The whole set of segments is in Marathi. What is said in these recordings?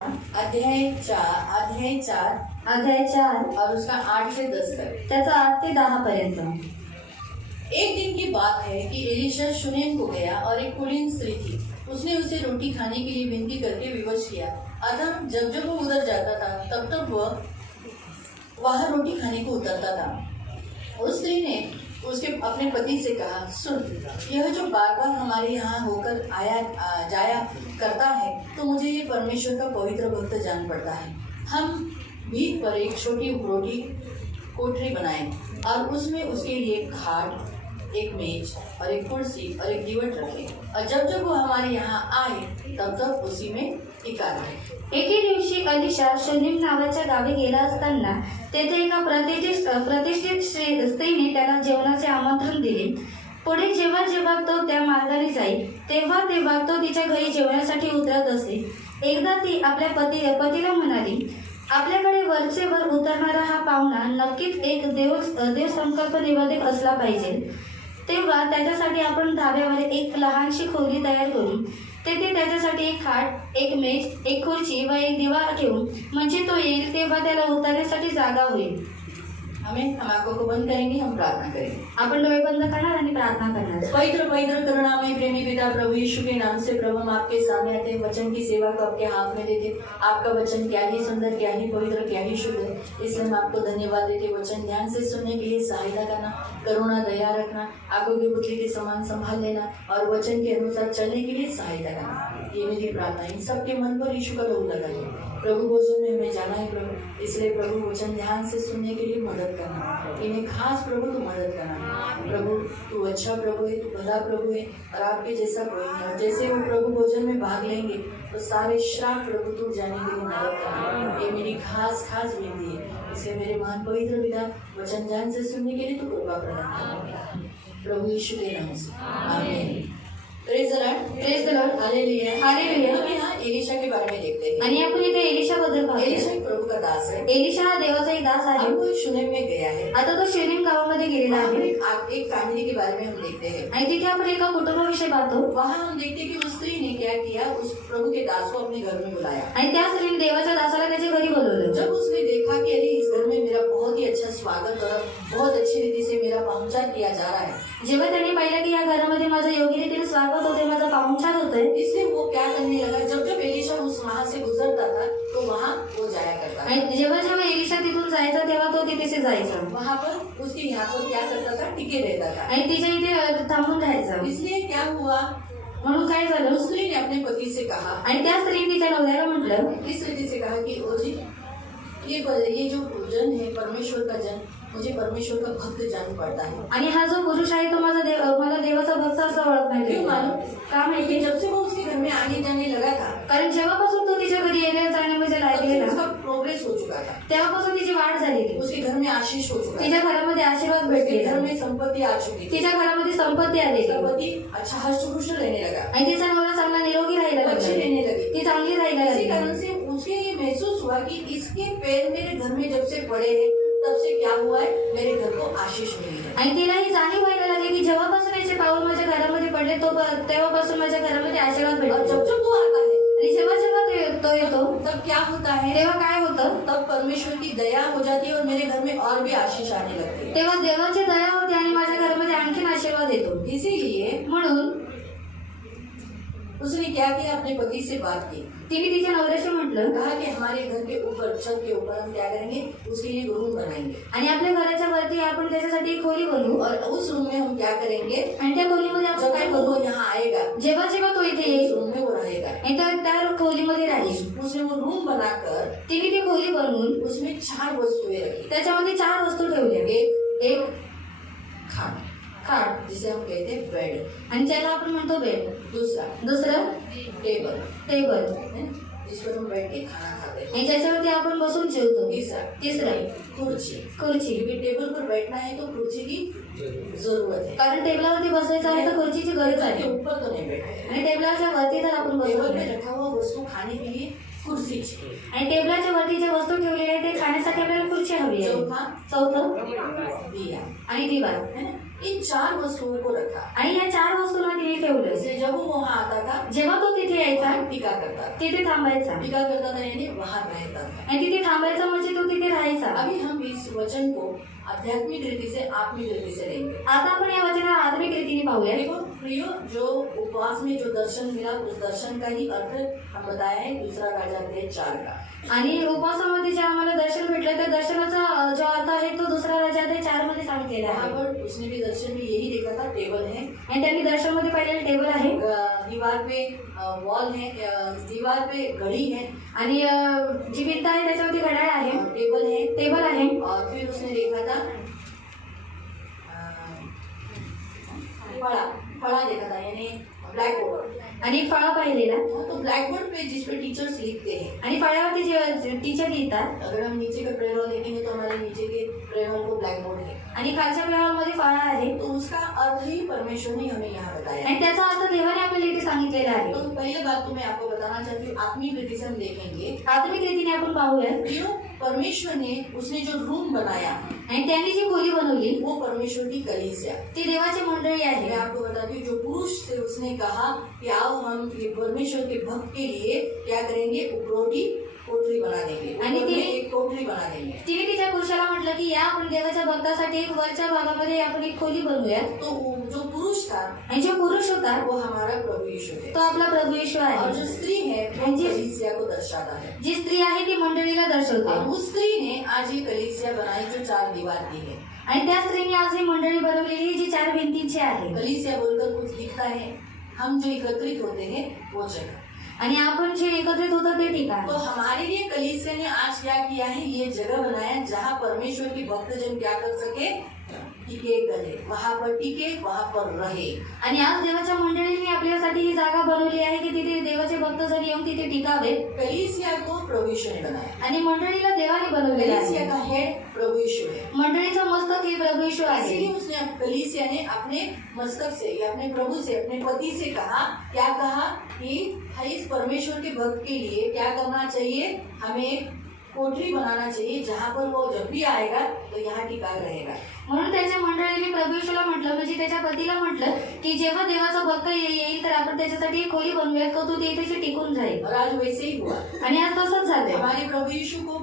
अध्याय 4 और उसका 8 से 10 तक। त्याचा 8 ते 10 पर्यंत। एक दिन की बात है कि एलिशा शुनेम को गया और एक कुलीन स्त्री थी। उसने उसे रोटी खाने के लिए विनती करके विवश किया। अतः जब जब वो उधर जाता था तब तब वह वहाँ रोटी खाने को उतरता था। उस स्त्री ने उसके अपने पति से कहा, सुन, यह जो बार बार हमारे यहाँ होकर आया जाया करता है तो मुझे ये परमेश्वर का पवित्र भक्त जान पड़ता है। हम भीत पर एक छोटी रोटी कोठरी बनाएं और उसमें उसके लिए एक खाट, एक मेज और एक कुर्सी और एक दीवट रखें, और जब जब वो हमारे यहाँ आए तब तक उसी में टिका रहे। एके दिवशी अलिशा शूनेम नावाच्या गावी गेला असताना तेथे एका प्रतिष्ठित स्त्रीने त्याला जेवणाचे आमंत्रण दिले. पुढे जेव्हा जेव्हा तो त्या मार्गाने जाई तेव्हा तेव्हा तो तिच्या घरी जेवणासाठी उतरत असे. एकदा ती आपल्या पतीला म्हणाली, आपल्याकडे वरचे वर उतरणारा हा पाहुणा नक्कीच एक देवसंकल्प निवेदक असला पाहिजे. तेव्हा त्याच्यासाठी आपण धाब्यावर एक लहानशी खोली तयार करू. तेथे त्याच्यासाठी एक खाट, एक मेज, एक खुर्ची व एक दिवा ठेवू. म्हणजे तो येईल तेव्हा त्याला उतरण्यासाठी जागा होईल. हम आंखों को बंद करेंगे, हम प्रार्थना करेंगे। आपण डोळे बंद करणार आणि प्रार्थना करणार. पवित्र पवित्र करुणामय प्रेमी पिता प्रभु यीशु के नाम से प्रभु हम आपके सामने आते हैं, वचन की सेवा को आपके हाथ में देते। आपका वचन क्या ही सुंदर, क्या ही पवित्र, क्या ही शुद्ध है, इसलिए हम आपको धन्यवाद देते। वचन ध्यान से सुनने के लिए सहायता करना, करुणा दया रखना, आंखों की पुतली के समान संभाल लेना और वचन के अनुसार चलने के लिए सहायता करना, ये मेरी प्रार्थना। इन सबके मन पर यीशु का लहू लगाइए। प्रभु भोजन में हमें जाना है प्रभु, इसलिए प्रभु वचन ध्यान से सुनने के लिए मदद करना, इन्हें खास प्रभु तू मदद करना। प्रभु तू अच्छा प्रभु है, तू भला प्रभु है और आपके जैसा कोई नहीं। और जैसे वो प्रभु भोजन में भाग लेंगे तो सारे श्राप प्रभु तू जाने के लिए मदद करना, ये मेरी खास विनती है। इसलिए मेरे महान पवित्र पिता वचन ध्यान से सुनने के लिए तू कृपा प्रदान करना, प्रभु यीशु के नाम से, आमीन। Praise the lord, praise the lord, hallelujah, hallelujah. हम यहाँ एलिशा के बारे में देखते हैं। आणि आपण इथे एलिशा बद्दल पाहतो. एलिशा एक प्रभु का दास है. एलिशा हा देवाचा एक दास आहे. अब वो शुनेम में गया है. आता तो शूनेम गावामध्ये गेलेला आहे. एक फैमिली के बारे में हम देखते हैं. आणि तिथे आपण एका कुटुंबाविषयी पाहतो. वहाँ हम देखते हैं कि उस स्त्री ने क्या किया, उस प्रभु के दास को अपने घर में बुलाया. आणि त्या स्त्रीने देवाच्या दासाला त्याच्या घरी बोलवलं. जब उसने देखा कि अरे इस घर में मेरा बहुत ही अच्छा स्वागत और बहुत अच्छी रीति से मेरा पाहुणचार किया जा रहा है, जेव्हा त्याने पाहिलं की या घरामध्ये माझं योग्य रीतीने स्वागत होते, माझा पाहुणचार होतोय, इसलिए वो क्या करने लगा, जब जब एलिशा उस वहाँ से गुजरता था तो वहाँ वो जाया करता था. आणि जेव्हा जेव्हा एलिशा तिथून जायचा तेव्हा तो तिथे जायचा. वहाँ पर उसके यहाँ पर क्या करता था, टिके रहता था आणि तिच्या इथे थांबून राहायचा. इसलिए क्या हुआ, म्हणून काय झालं, उस स्त्री ने अपने पति से कहा, आणि त्या स्त्रीने तिच्या नवऱ्याला म्हटलं, इस रीति से कहा कि ओ जी, ये जो जन है परमेश्वर का जन, मुझे परमेश्वर का भक्त जान पड़ता है. आणि हा जो पुरुष आहे तो मला देवाचा भक्त असं ओळख नाही. क्यों मालूम, का माहिती, जब से वो उसके घर में आने जाने लगा था, कारण जेव्हापासून तो तिच्या घरी येण्या जाण्यामध्ये लागलेला, उसका प्रोग्रेस हो चुका था, तेव्हापासून तिची वाढ झालेली. उसके घर में आशीष हो चुका, तिच्या घरामध्ये आशीर्वाद भेटले, घर में संपत्ति आ चुकी, तिच्या घरामध्ये संपत्ती आली, पति अच्छा हष्टपुष्ट रहने लगा, आणि तिचा नवरा चांगला निरोगी राहिला, अच्छी रहने लगी, ती चांगली राहिला. इसी कारण से उसे ये महसूस हुआ कि इसके पैर मेरे घर में जब से पड़े हैं तब से क्या हुआ है, मेरे घर को आशीष मिली है. आणि तिला ही जाणीव व्हायला लागली की जेव्हापासून याचे पाऊल माझ्या घरामध्ये पडले तेव्हापासून माझ्या घरामध्ये आशीर्वाद भेटतो. जब जब वो आता है, आणि जेव्हा जेव्हा तो येतो तब क्या होता है, तेव्हा काय होतं, तब परमेश्वर की दया हो जाती है और मेरे घर में और भी आशीष आने लगती है. तेव्हा देवाची दया होते आणि माझ्या घरामध्ये आणखीन आशीर्वाद येतो. इसीलिए म्हणून उसने क्या किया, अपने पति से बात की, तिने तिच्या नवऱ्याशी म्हटलं, कहा कि हमारे घर के ऊपर, छत के ऊपर हम क्या करेंगे, उसके लिए रूम बनाएंगे आणि आपल्या घराच्या वरती आपण त्याच्यासाठी एक खोली बनवू, और उस रूम में हम क्या करेंगे, आणि त्या खोलीमध्ये आपण काय जब करू, वो यहाँ आएगा, जेव्हा जेव्हा तो इथे उस येईल रूम में वो रहेगा. आणि त्या खोलीमध्ये राहील. उसने वो रूम बनाकर तिने ती खोली बनवून उसमें 4 वस्तुएं रखी. त्याच्यामध्ये 4 वस्तू ठेवल्या. एक खाट, जिसे हम कहते हैं बेड, आणि त्याला आपण म्हणतो बेड. दुसरं टेबल, जिस पर हम बैठ के खाना खाते हैं. आणि ज्याच्यावरती आपण बसून जेवतो. तिसरं खुर्ची, क्योंकि टेबल पर बैठना है तो कुर्सी की जरूरत है, कारण टेबलावरती बसायचं आहे तर खुर्चीची गरज आहे. ऊपर तो नहीं बैठे, आणि टेबलाच्या वरती तर आपण टेबल बसतो. में रखा हुआ वस्तु खाने के लिए कुर्सी चाहिए. आणि टेबलाच्या वरती ज्या वस्तू ठेवलेल्या आहेत ते खाण्यासाठी आपल्याला खुर्ची हवी आहे. चौथं दिवा है ना, इन 4 वस्तुओं को रखा। आणि या 4 वस्तूंना तिने ठेवलं. इसलिए जब वो वहाँ आता था जेव्हा तो तिथे यायचा वहाँ टीका करता था। तिथे थांबायचा टीका करता था यानी वहाँ रहता था। आणि तिथे थांबायचा म्हणजे तो तिथे राहायचा. अभी हम इस वचन को आध्यात्मिक रीति से आत्मिक रीति से लेंगे। आता आपण या वचनाला आत्मिक रीतीने पाहूया. देखो प्रियो, जो उपवास में जो दर्शन मिला उस दर्शन का ही अर्थ हम बताया है दूसरा राजा अध्याय 4 का। आणि उपवासामध्ये जे आम्हाला दर्शन भेटलं त्या दर्शनाचा जो अर्थ आहे तो दुसरा राजा अध्याय 4 मध्ये सांगितलेला यहाँ आहे. पर उसने भी दर्शन में यही देखा था, टेबल है आणि त्यांनी दर्शनमध्ये पाहिलेलं टेबल आहे दीवार पे वॉल है, दीवार पे घड़ी है आणि जी भिंत आहे त्याच्यावरती घड्याळ आहे, टेबल आहे. और फिर उसने देखा था फड़ा देखा था यानी ब्लैक बोर्ड आणि फळा पाहिलेला. तो ब्लैक बोर्ड पे जिस पे टीचर्स लिखते हैं आणि फळ्यावरती जे टीचर लिहितात. अगर हम नीचे के प्रेयर हॉल देखेंगे तो हमारे नीचे के प्रेयर हॉल को ब्लैक बोर्ड है आणि खालच्या प्लेअरमध्ये फळा आहे तो उसका अर्थ ही परमेश्वर ने हमें यहाँ बताया है। आणि त्याचा अर्थ देवाने आपल्याला इथे सांगितलेला आहे. तो पहले बात तो मैं आपको बताना चाहती हूँ, आत्मिक रीति से हम देखेंगे आत्मिक रीतीने आपण पाहूया. क्यों परमेश्वर ने उसने जो रूम बनाया आणि त्यांनी जी खोली बनवली वो परमेश्वर की कलीसिया, ती देवाची मंडळी मैं आहे. आपको बताती हूँ जो पुरुष से उसने कहा कि आओ हम ये परमेश्वर के भक्त के लिए क्या करेंगे, उपरोटी कोठरी बना देंगे, आणि ऊपर में ते- एक कोठरी बना देंगे। तिने तिच्या पुरुषाला म्हटलं की या आपण देवाच्या भक्तासाठी एक वरच्या भागामध्ये आपण एक खोली बनवूया. तो वो जो पुरुष था आणि जो पुरुष होता वो हमारा प्रभु यीशु है तो आपला प्रभू येशू और आहे. जो स्त्री है वो कलीसिया को दर्शाता है। जी स्त्री आहे ती मंडळीला और दर्शवते. उस स्त्री ने आज ये कलीसिया बनाई जो 4 दीवार की है। आणि त्या स्त्रीने आज ही मंडळी बनवलेली जी 4 भिंतींची आहे. कलीसिया बोलकर कुछ दिखता है, हम जो एकत्रित होते हैं वो जगह। आणि आपण जे एकत्रित होतो ते ठिकाण. तो हमारे लिए कलीसिया ने आज क्या किया है, ये जगह बनाया जहाँ परमेश्वर के भक्तजन क्या कर सके, टिके करे, वहाँ पर टिके, वहाँ पर रहे। आणि आज देवाच्या मंडळीने आपल्यासाठी ही जागा बनवली आहे की तिथे देवाचे भक्तजन येऊन तिथे टिकावे. कलीसिया को प्रभु यीशु ने बनाया। आणि मंडळीला देवाने बनवलेलं कलीसिया आहे. का हेड प्रभु यीशु है, मंडळीचं मस्तक हे प्रभू येशू आहे. इसीलिए उसने कलीसिया ने अपने मस्तक से या अपने प्रभु से अपने पति से कहा, क्या कहा कि इस परमेश्वर के भक्त के लिए क्या करना चाहिए, हमें एक कोठरी बनाना चाहिए जहाँ पर वो जब भी आएगा तो यहाँ टिका रहेगा। म्हणून त्याच्या मंडळीने प्रभू येशूला म्हटलं म्हणजे त्याच्या पतीला म्हटलं की जेव्हा देवाचा भक्त येईल तर आपण त्याच्यासाठी एक खोली बनवूया तो तिथे टिकून जाईल. और आज वैसे ही हुआ। आणि आज तसंच झालं. हमारे प्रभु यीशु को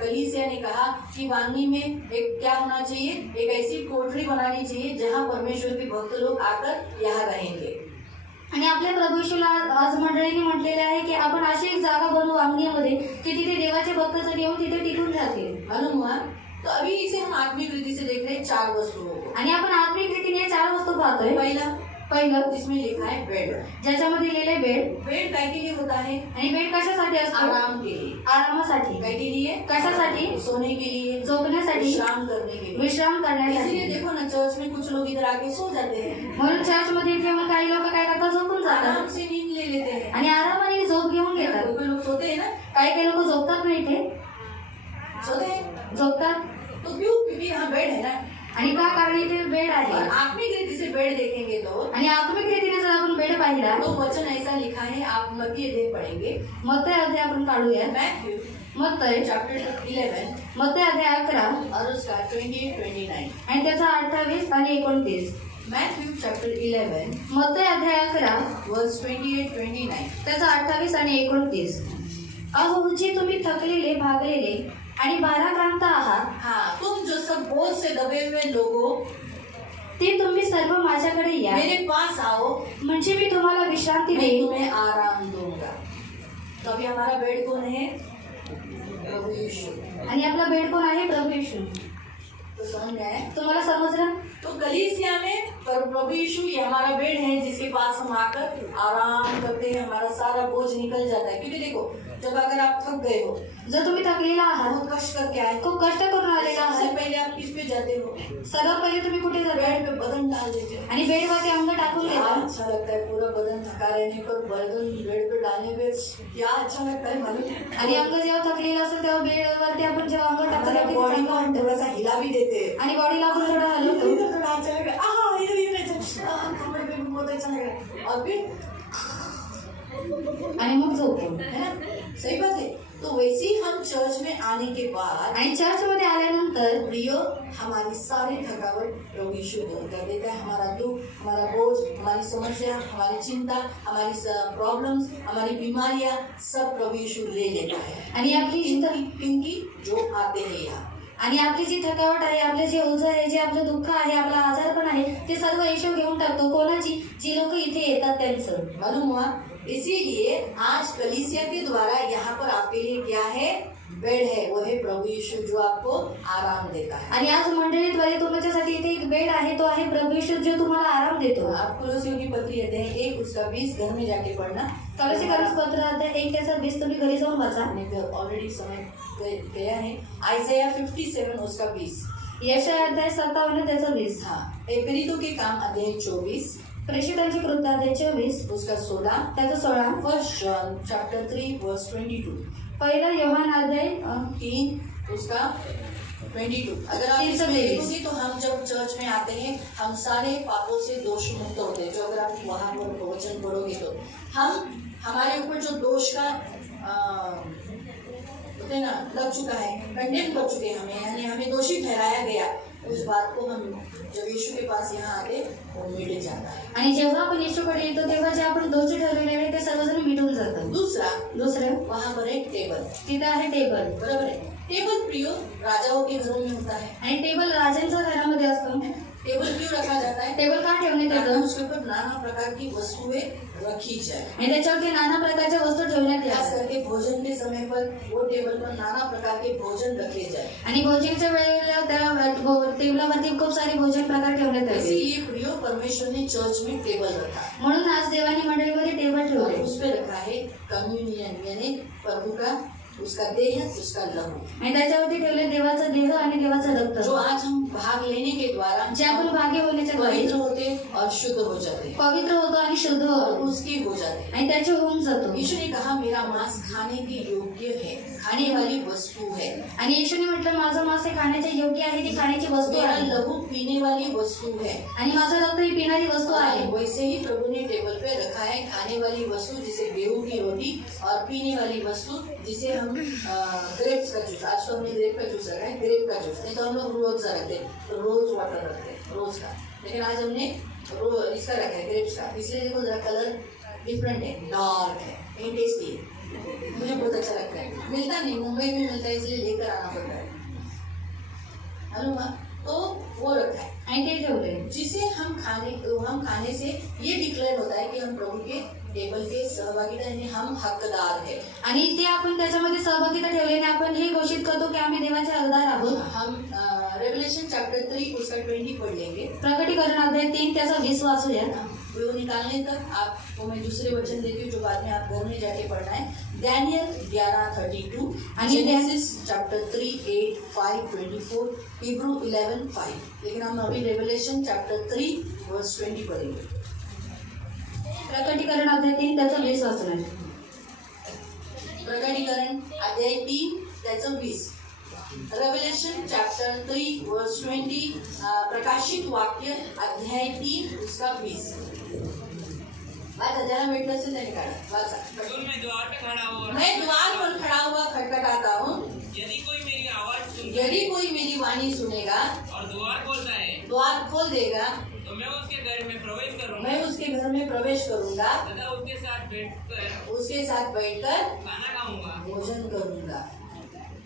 कलीसिया ने कहा कि वांगी में एक क्या होना चाहिए, एक ऐसी कोठरी बनानी चाहिए जहाँ परमेश्वर के भक्त लोग आकर यहाँ रहेंगे। आणि आपल्या प्रभू येशूला आज मंडळीने म्हटलेले आहे की आपण अशी एक जागा बनवू अंगणीमध्ये की तिथे देवाचे भक्तजन येऊन तिथे टिकून राहतील. मालूम हुआ? तो अभी इसे हम आत्मिक रीति से देख रहे हैं 4 वस्तुओं को। आणि आपण आत्मिक रीतीने 4 वस्तू पाहतोय. पहिलं जिसमें लिखा है बेड। ज्याच्यामध्ये लिहिलंय बेड. बेड काय के लिए होता है? आणि बेड कशासाठी असतो? आराम के लिए। आरामासाठी. काय के लिए? कशासाठी? सोने के लिए, झोपण्यासाठी, विश्राम करने के लिए। विश्राम करण्यासाठी. इसीलिए देखो ना चर्च में कुछ लोग इधर आके सो जाते हैं, म्हणून चर्चमध्ये ठेवून काही लोक काय करतात, झोपून आराम जातात से नींद ले लेते हैं। आणि आरामाने झोप घेऊन घेतात. कोई लोग सोते हैं ना, काही लोक झोपतात नाही इथे, सोते हैं झोपतात. तो क्यों? क्योंकि यहाँ बेड है ना। आणि का? कारण इथे बेड और आहे. आत्मिक रीति से बेड देखेंगे तो आणि आत्मिक रीतीने जर आपण बेड पाहिला तो वचन ऐसा लिखा है, आप मत्ती अध्याय पढ़ेंगे, मत्तय अध्याय आपण काढूया. मैथ्यू मत्तय चैप्टर 11 मत्तय अध्याय 11 और उसका 28-29। आणि त्याचा 28 आणि 29. मैथ्यू चैप्टर 11 मत्तय अध्याय 11 वर्स 28-29। त्याचा 28 आणि 29. अहो जे तुम्ही थकलेले भागलेले आणि भाराक्रांत आहात हाँ, तुम जो सब बोझ से दबे हुए लोगों, ते तुम्ही सर्व माझ्याकडे या, मेरे पास आओ, म्हणजे मी तुम्हाला विश्रांती मैं देईन. तुम्हें आराम दूंगा। तो अभी हमारा बेड कौन है? प्रभु यीशु। आणि आपला बेड कोण आहे? प्रभू येशू. तो समझ में आया? तुम्हाला समजलं? तो कलीसिया में प्रभु यीशु ये हमारा बेड है जिसके पास हम आकर आराम करते हैं, हमारा सारा बोझ निकल जाता है। क्योंकि देखो जब अगर आप थक गए हो, जर तुम्ही थकलेला आहात, बहुत कष्ट करके आए, खूप कष्ट करून आलेला सबसे आहात, पहले आप किस पे जाते हो? सर्वात पहिले तुम्ही कुठे जाता? बेड पे बदन डाल देते हो। आणि बेडवरती अंग टाकून क्या देता. अच्छा लगता है, पूरा बदन थका रहने पर बदन बेड पे डालने पे क्या अच्छा लगता है मालूम है? आणि अंग जेव्हा थकलेलं असतं तेव्हा बेडवरती आपण जेव्हा अंग टाकतो हमारा तेव्हा किती बॉडी चांगलं को हम वाटतं. थोड़ा सा हिला भी देते हैं, आणि बॉडीला आपण थोडं हलवतो इधर थोड़ा अच्छा लगेगा, इधर अच्छा, कमर पे भी बहुत अच्छा लगेगा, और फिर आणि मग झोपतो. है ना? सही बात है। तो वैसे ही हम चर्च में आने के बाद आणि चर्चमध्ये आल्यानंतर प्रियो हमारी सारी थकावट प्रभु यीशु दूर कर देता है। हमारा दुख, हमारा बोझ, हमारी समस्या, हमारी चिंता, हमारी प्रॉब्लम्स, हमारी बीमारियां सब प्रभु यीशु ले लेता है। आणि आपली जी क्योंकि जो आते हैं यहाँ आणि आपली जी थकावट आहे, आपले जे ओझं आहे, जे आपलं दुःख आहे, आपला आजारपण आहे, ते सर्व येशू घेऊन टाकतो। कोणाची? जी लोक इथे येतात त्यांचं। मालूम हुआ? इसीलिए आज कलीसिया के द्वारा यहाँ पर आपके लिए क्या है? बेड है। वो है प्रभु यीशु जो आपको आराम देता है। आणि आज मंडळीद्वारे तुमच्यासाठी इथे एक बेड आहे, तो आहे प्रभु येशू जो तुम्हाला आराम देतो। आप कुलोसियों की पत्री कहते हैं 1 उसका 20 घर में जाके पढ़ना। कॉलोसियन्स पत्र अध्याय 1 त्याचा 20 तुम्ही घरी जाऊन वाचा। ऑलरेडी समय गया है। आइज़ाया 57 उसका 20। यशाया अध्याय 57 त्याचा 20। हाँ, प्रेरितों के काम अध्याय 24 प्रेषितांची कृत्य अध्याय 24 उसका 16 त्याचा 16 फर्स्ट जॉन चैप्टर 3 वर्स 22 पहिला योहान अध्याय 3 उसका 22। अगर आप 3 से इसमें 23। देखोगे तो हम जब चर्च में आते हैं हम सारे पापों से दोष मुक्त होते हैं। जो अगर आप वहाँ पर वचन पढ़ोगे तो हम हमारे ऊपर जो दोष का होते ना लग चुका है, कंडेम कर चुके हैं हमें, यानी हमें दोषी ठहराया गया, उस बात को हम जब यीशु के पास यहाँ आते वो मिट जाता है। आणि जेव्हा आपण येशूकडे येतो तेव्हा जे आपण दोषी ठरलेले आहे ते सर्वजण मिटून जातात। दुसरं वहाँ पर एक टेबल, तिथे आहे टेबल। बरोबर है। टेबल प्रियो राजाओं के घरों में होता है। आणि टेबल राजांच्या घरामध्ये असतो। टेबल क्यों रखा जाता है? टेबल का ठेवण्यात ताकि येतं? उसके ऊपर नाना प्रकार की वस्तुएं रखी जाए। आणि त्याच्यावरती नाना प्रकारच्या वस्तू ठेवण्यात खास येतात। करके भोजन के समय पर वो टेबल पर नाना प्रकार के भोजन रखे जाए। आणि भोजनाच्या वेळेला त्या टेबलावरती खूप सारे भोजन प्रकार ठेवण्यात येतात। इसीलिए प्रियो परमेश्वर ने चर्च में टेबल रखा म्हणून आज देवानी मंडळीमध्ये टेबल और ठेवले। उस पे रखा है कम्युनियन, यानी प्रभु का उसका देह उसका लहू, आणि त्याच्यावरती ठेवले देवाचा देह आणि देवाचं रक्त, जो आज हम भाग लेने के द्वारा जे आपण भागी होण्याच्या द्वारे पवित्र होते और शुद्ध हो जाते हैं पवित्र होतो आणि शुद्ध और होतो उसकी हो जाते हैं। आणि त्याचे होऊन जातो। यीशु ने कहा मेरा मांस खाने के योग्य है, खाने वाली वस्तु है। आणि येशूने म्हटलं माझं मांस हे खाण्याचे योग्य आहे, ती खाण्याची वस्तू मेरा आहे लहू पीने वाली वस्तु है। आणि माझं रक्त ही पिणारी वस्तू आहे। वैसे ही प्रभु ने टेबल पे रखा है खाने वाली वस्तु जिसे गेहूं की रोटी और पीने वाली वस्तु जिसे हम ग्रेप्स का जूस, आज तो हमने ग्रेप का जूस रखा है, ग्रेप का जूस। नहीं तो हम लोग रोज रखते हैं, रोज वाटर रखते हैं रोज का, लेकिन आज हमने इसका रखा है ग्रेप्स का। इसलिए देखो जरा कलर डिफरेंट है, डार्क है, टेस्टी है, मुझे बहुत अच्छा लगता है। मिलता नहीं, मुंबई में मिलता है इसलिए लेकर आना पड़ता है। अनुमा तो वो रखा है आणि ते ठेवले जिसे हम खाने से ये डिक्लेयर होता है कि हम प्रभु के टेबल के सहभागिता, यानी हम हकदार है। आणि ते आपण त्याच्यामध्ये सहभागिता ठेवल्याने आपण हे घोषित करतो की आम्ही देवाचे हकदार आहोत। हम रेवलेशन चैप्टर 3 उसका 20 पढ़ लेंगे। प्रकटीकरण अध्याय 3 त्याचा 20 वाचूया। वो निकालने तक आपको मैं दूसरे वचन देती हूँ जो बाद में आप घर में जाके पढ़ना है। Daniel 11:32, genesis chapter 3 8 5 24, Hebrew 11:5। लेकिन हम अभी रेवलेशन चैप्टर 3 वर्स 20 पढ़ेंगे। प्रकटीकरण अध्याय 3 त्याचा 20 वाचणार। प्रकटीकरण अध्याय 3 त्याचं 20। रेवलेशन चैप्टर 3 वर्स 20, प्रकाशित वाक्य अध्याय 3 उसका 20। वाचा, जरा भेटलं असेल त्याने काढा, वाचा। मैं द्वार पे खड़ा हूँ, मैं द्वार पर खड़ा हुआ खटखटाता हूँ, यदि कोई मेरी आवाज सुनता यदि कोई मेरी वाणी सुनेगा और द्वार खोलता है द्वार खोल देगा तो मैं उसके घर में प्रवेश करूंगा मैं उसके घर में प्रवेश करूंगा, तथा उसके साथ बैठकर उसके साथ बैठकर खाना खाऊंगा भोजन करूंगा।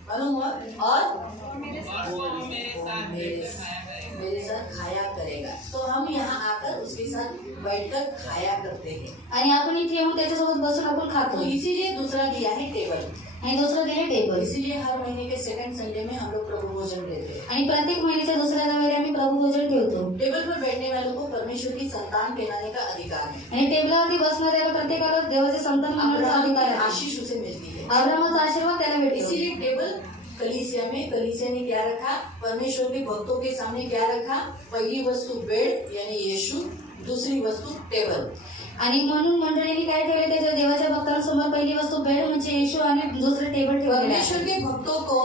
मालूम हुआ? और वो मेरे साथ बैठकर खाया करेगा। मेरे साथ खाया करेगा। तो हम यहाँ आकर उसके साथ बैठकर खाया करते हैं। आणि आपण इथे येऊन त्याच्यासोबत बसून आपण तो खातो। इसीलिए दूसरा दिया है टेबल। आणि दुसरं दिले टेबल। इसीलिए हर महीने के सेकंड संडे में हम लोग प्रभु भोजन देते हैं। आणि प्रत्येक महिन्याच्या दुसऱ्या रविवारी आम्ही प्रभू भोजन ठेवतो। टेबल पर बैठने वालों को परमेश्वर की संतान कहलाने का अधिकार है। आणि टेबलावरती बसणाऱ्याला प्रत्येकाला देवाचे संतान मानण्याचा अब्राहम अधिकार की आहे। आशीष उसे मिलती है। अब्राहमाचा आशीर्वाद त्याला भेटतो। इसीलिए टेबल कलीसिया ने क्या रखा? परमेश्वर के भक्तों के सामने क्या रखा? पहली वस्तु बेड यानी यीशु, दूसरी वस्तु टेबल। आणि म्हणून मंडळींनी काय ठेवले? त्याच्या देवाच्या भक्तांसमोर पहिली वस्तू बेड म्हणजे येशू आणि दुसरे टेबल ठेवले। परमेश्वर के भक्तों को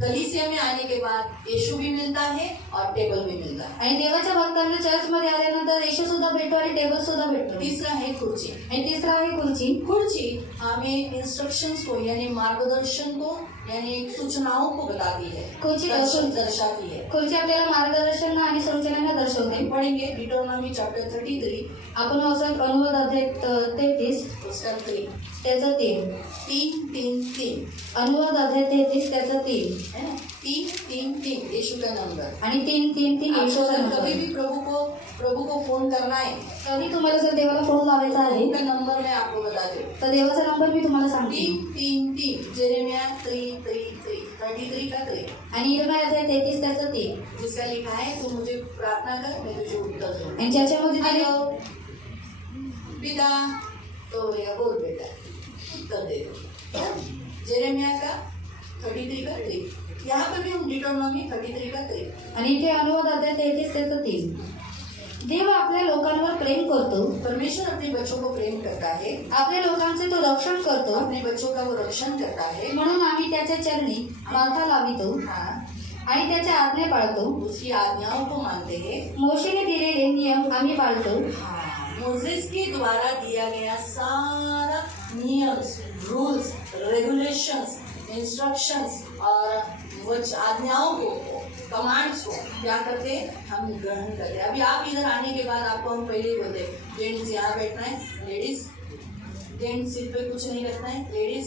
कलीसिया में आने के बाद यीशु भी मिलता है और टेबल भी मिलता है। आणि देवाच्या भक्तांना चर्चमध्ये आल्यानंतर येशू सुद्धा भेटतो आणि टेबल सुद्धा भेटतो. तीसरा है खुर्ची। आणि तिसरा आहे खुर्ची. खुर्ची हमें इंस्ट्रक्शंस को यानी मार्गदर्शन को यानी सूचनाओं को बताती है, खुर्ची दर्शाती है। खुर्ची आपल्याला मार्गदर्शन आणि सूचनांना दर्शवते. पढ़ेंगे डिटोनॉमी चैप्टर 33 आपण वाचत अनुवाद अध्याय 33 उसका 3 त्याचं 3. 3 अनुवाद अध्याय 33 त्याचं 3 है ना। 3 यीशु का नंबर। आणि 3 आपको येशूचा अगर नंबर. कभी भी प्रभु को फोन करना है, कधी तुम्हाला जर देवाला फोन लावायचा आहे उनका नंबर मैं आपको बता दूं। तर देवाचा नंबर मी तुम्हाला सांगते. 3 जेरेमिया 33 का 3 आणि इरमिया अध्याय 33 त्याचं 3. जिसका लिखा है तू मुझे प्रार्थना कर मैं तुझे उत्तर दूंगा। आणि ज्याच्यामध्ये दिले हेलो पिता, तो या बोल बेटा उत्तर दे दो। जेरेमिया का 33 का 3, यहाँ पर भी हम डिटोनॉमी 33 का 3। आणि इथे अनुवाद अध्याय 33 त्याचं 3. देव आपल्या लोकांवर प्रेम करतो. परमेश्वर अपने बच्चों को प्रेम करता है, आपल्या लोकांचे तो रक्षण करतो. अपने बच्चों का वो रक्षण करता है। म्हणून आम्ही त्याच्या चरणी माथा लावितो हाँ, आणि त्याच्या आज्ञा पाळतो. उसकी आज्ञाओं को मानते हैं। मोशेने दिलेले नियम आम्ही पाळतो. मोसेस के द्वारा दिया गया सारा नियम्स, रूल्स, रेगुलेशंस, इंस्ट्रक्शंस और वो आज्ञाओं को, कमांड्स को क्या करते हम ग्रहण करते। अभी आप इधर आने के बाद आपको हम पहले ही बोलते जेंट्स यहाँ बैठना है, लेडीज जेंट्स सिर पे कुछ नहीं रखना है, लेडीज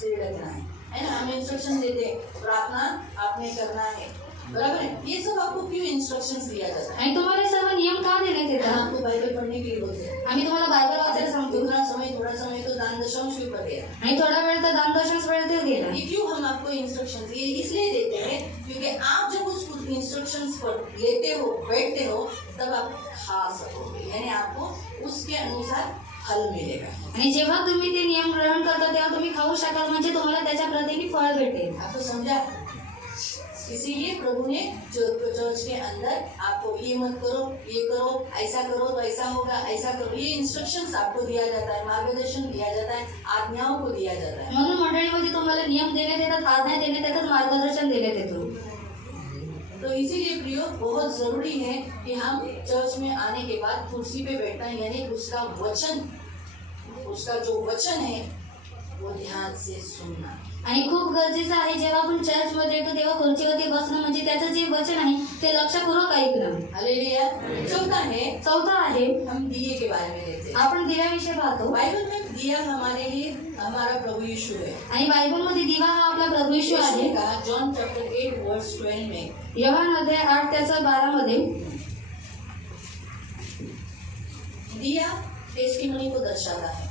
सिर रखना है ना। हम इंस्ट्रक्शन देते प्रार्थना आपने करना है, बराबर है। ये सब आपको क्यों इंस्ट्रक्शंस दिया जाता है? आणि तुम्हाला सर्व नियम का देण्यात हम येतात? आपको बाइबल पढ़ने के लिए बोलते हैं। आम्ही तुम्हाला बायबल वाचायला सांगतो. थोड़ा समय तो दान दशंश भी पड़ गया। आणि थोडा वेळ तर दानदर्शनच वेळ ते गेला. ये क्यों हम आपको इंस्ट्रक्शंस ये इसलिए देते हैं क्योंकि आप जब उस इंस्ट्रक्शंस पर लेते हो, बैठते हो, तब आप खा सकोगे, यानी आपको उसके अनुसार फल मिलेगा। आणि जेव्हा तुम्ही ते नियम ग्रहण करता तेव्हा तुम्ही खाऊ शकाल, म्हणजे तुम्हाला त्याच्या प्रतीने फळ भेटेल. आपको समझा? इसीलिए प्रभु ने जो चर्च के अंदर आपको ये मत करो, ये करो, ऐसा करो तो ऐसा होगा, ऐसा करो, ये इंस्ट्रक्शंस आपको दिया जाता है, मार्गदर्शन दिया जाता है, आज्ञाओं को दिया जाता है। म्हणून मंडळीमध्ये तुम्हाला नियम देण्यात येतात, आज्ञा देण्यात येतात, मार्गदर्शन देण्यात येतो. तो इसीलिए प्रियो बहुत जरूरी है कि हम चर्च में आने के बाद कुर्सी पे बैठना, यानी उसका जो वचन है वो ध्यान से सुनना। आणि खूप गरजेचं आहे जेव्हा आपण चर्चमध्ये येतो तेव्हा खुर्चीवरती बसणं, म्हणजे त्याचं जे वचन आहे ते लक्षपूर्वक ऐकणं. हालेलुया। चौथा आहे हम दिए के बारे में लेते हैं। आपण दिव्याविषयी पाहतो. बाइबल में दिया हमारे लिए हमारा प्रभु यीशु है। आणि बायबलमध्ये दिवा हा आपला प्रभू येशू यीशु आहे. ने कहा जॉन चैप्टर 8 वर्स 12 में, योहान अध्याय 8 त्याचा 12 मध्ये, दिया टेस्टिमनी को दर्शाता है,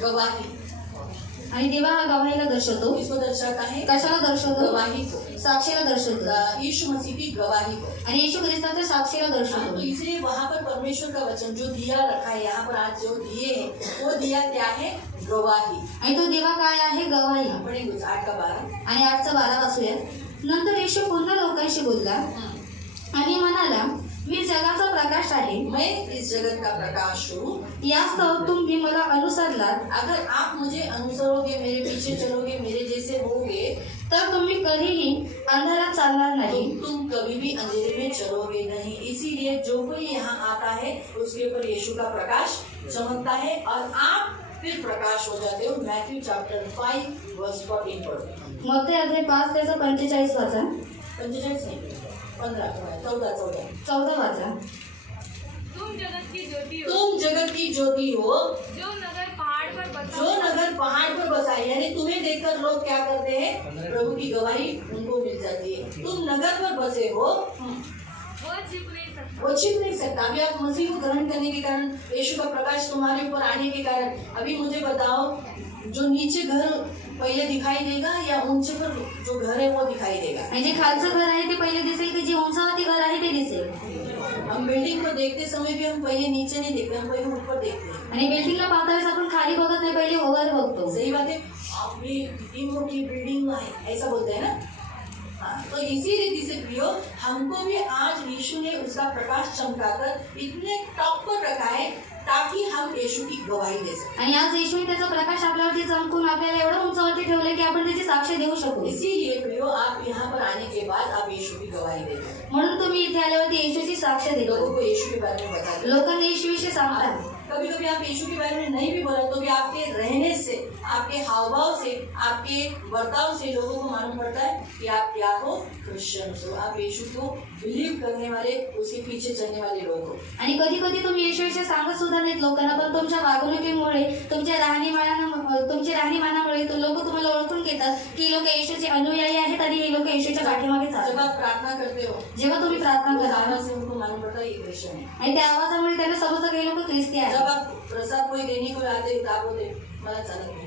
गवाही। आणि दिवा हा गवाहीला दर्शवतो. किसको दर्शाता है? कशाला दर्शवतो? गवाही को, साक्षीला दर्शवतो. यीशु मसीह की गवाही को। आणि येशू ख्रिस्ताच्या साक्षीला तो दर्शवतो. इसलिए वहाँ पर परमेश्वर का वचन जो दिया रखा है, यहाँ पर आज जो दिए है वो दिया क्या है? गवाही। आणि तो दिवा काय आहे? गवाही. पढ़ेंगे उस 8 का 12। आणि 8चा 12 वाचूया. नंतर येशू पुन्हा लोकांशी बोलला आणि म्हणाला, मी जगाचा प्रकाश आहे. मैं इस जगत का प्रकाश हूँ। यास्तव तुम्ही मला अनुसरलात अगर आप मुझे अनुसरोगे, मेरे पीछे चलोगे, मेरे जैसे होगे, तर तुम्ही कधीही अंधारात चालणार तो नाही. तुम कभी भी अंधेरे में चलोगे नहीं। इसीलिए जो कोई यहाँ आता है उसके ऊपर यीशु का प्रकाश चमकता है और आप फिर प्रकाश हो जाते हो। मैथ्यू चैप्टर 5 वर्स 14 पढ़ो। मत्ती अध्याय 5 त्याचा 45 वाचा. 45 नहीं, 15 14 14 वाचा. तुम जगत की ज्योति हो, तुम जगत की ज्योति हो, जो नगर पहाड़ पर बसा जो नगर पहाड़ पर बसा है। यानी तुम्हें देखकर लोग क्या करते हैं? प्रभु की गवाही उनको मिल जाती है। तुम नगर पर बसे हो, वो छिप नहीं सकता। वो छिप नहीं सकता। अभी आप मसीह को ग्रहण करने के कारण, यीशु का प्रकाश तुम्हारे ऊपर आने के कारण, अभी मुझे बताओ, जो नीचे घर पहले दिखाई देगा या ऊंचे पर जो घर है वो दिखाई देगा? आणि जे खालचं घर आहे ते पहिले दिसेल की जे उंचावरती घर आहे ते दिसेल. हम बिल्डिंग को देखते समय भी हम पहले नीचे नहीं देखते, हम पहले ऊपर देखते हैं। आणि बिल्डिंगला पाहता वेळेस आपण खाली बघत नाही, पहिले वर बघतो. सही बात है। आपने कितनी मोटी बिल्डिंग है ऐसा बोलते हैं ना। हाँ, तो इसी रीति से प्रियो, हमको भी आज यीशु ने उसका प्रकाश चमकाकर इतने टॉप पर रखा है ताकि हम यीशु की गवाही दे सकें। आणि आज येशूने त्याचा प्रकाश आपल्यावरती चमकून आपल्याला एवढं उंचावरती ठेवलंय की आपण त्याची साक्ष देऊ शकू. इसीलिए प्रियो, आप यहाँ पर आने के बाद आप यीशु की गवाही देते हैं, म्हणून तुम्ही इथे आल्यावरती येशूची साक्ष देतो. लोगों को यीशु के बारे में बताते हैं। लोकांना येशूविषयी सांगतात. कभी कभी आप यीशु के बारे में नहीं भी बोला तो भी आपके रहने से, आपके हावभाव से, आपके बर्ताव से लोगों को मालूम पड़ता है कि आप क्या हो, क्रिश्चियन हो, आप यीशु को बिलीव करने वाले, उसके पीछे चलने वाले लोग हो. आणि कधी कधी तुम्ही येशूविषयी सांगत सुद्धा नाहीत लोकांना, पण तुमच्या वागणुकीमुळे, तुमच्या राहणीमानामुळे लोक तुम्हाला ओळखून घेतात की ही लोक येशूचे अनुयायी आहेत आणि हे लोक येशूच्या पाठीमागे जब चालतात. आप प्रार्थना करते हो, जेव्हा तुम्ही प्रार्थना उस करता आवाज से उनको मालूम पड़ता है ये क्रिश्चियन है. आणि त्या आवाजामुळे त्यांना समजतं की हे लोक ख्रिस्ती आहेत. जब आप प्रसाद कोई देने को आते तो आप बोलते मला चालत नहीं,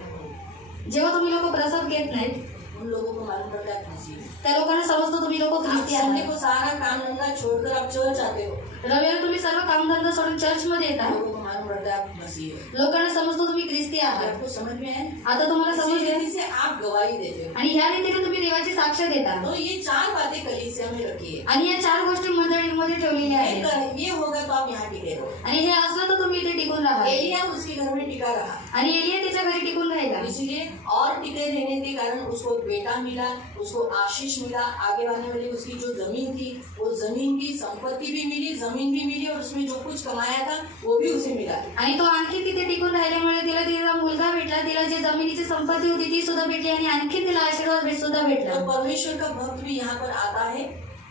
जेव्हा तुम्ही लोक प्रसाद घेत नाहीत उन लोगों को मालूम पड़ता है मसीह. त्या लोकांना समजतं तुम्ही लोक आप ख्रिस्ती संडे आहात. को सारा काम धंधा छोड़कर आप चर्च आते हो, रविवारी तुम्ही सर्व कामधंदा सोडून चर्चमध्ये येतात. लोगों को मालूम पड़ता है आप मसीह है. लोकांना समजतं तुम्ही ख्रिस्ती आहात. आपको समझ में है? आता तुम्हाला इसी समजले रीति से आप गवाही देते हो. आणि ह्या रीतीने तुम्ही देवाची साक्ष देता. तो ये 4 बातें कलीसिया में रखी है. आणि या 4 गोष्टी मंडळीमध्ये ठेवलेल्या आहेत. एक ये होगा तो आप यहाँ टिके रहो. आणि हे असलं तर तुम्ही इथे टिकून राहा. एलिया उसके घर में टिका रहा, आणि एलिया त्याच्या घरी टिकून राहिला. इसलिए और टिके रहने के कारण उसको बेटा मिला, उसको आशीष मिला. आगे आने वाली उसकी जो जमीन थी, वो जमीन की संपत्ति भी मिली, जमीन भी मिली, और उसमें जो कुछ कमाया था वो भी उसे मिला. आणि तो आणखी तिथे टिकून राहिल्यामुळे तिला मुलगा भेटला. तिला जी जमिनीची संपत्ती होती ती सुद्धा भेटली आणि आणखी तिला आशीर्वाद सुद्धा भेटला. तो परमेश्वर का भक्त भी यहाँ पर आता है.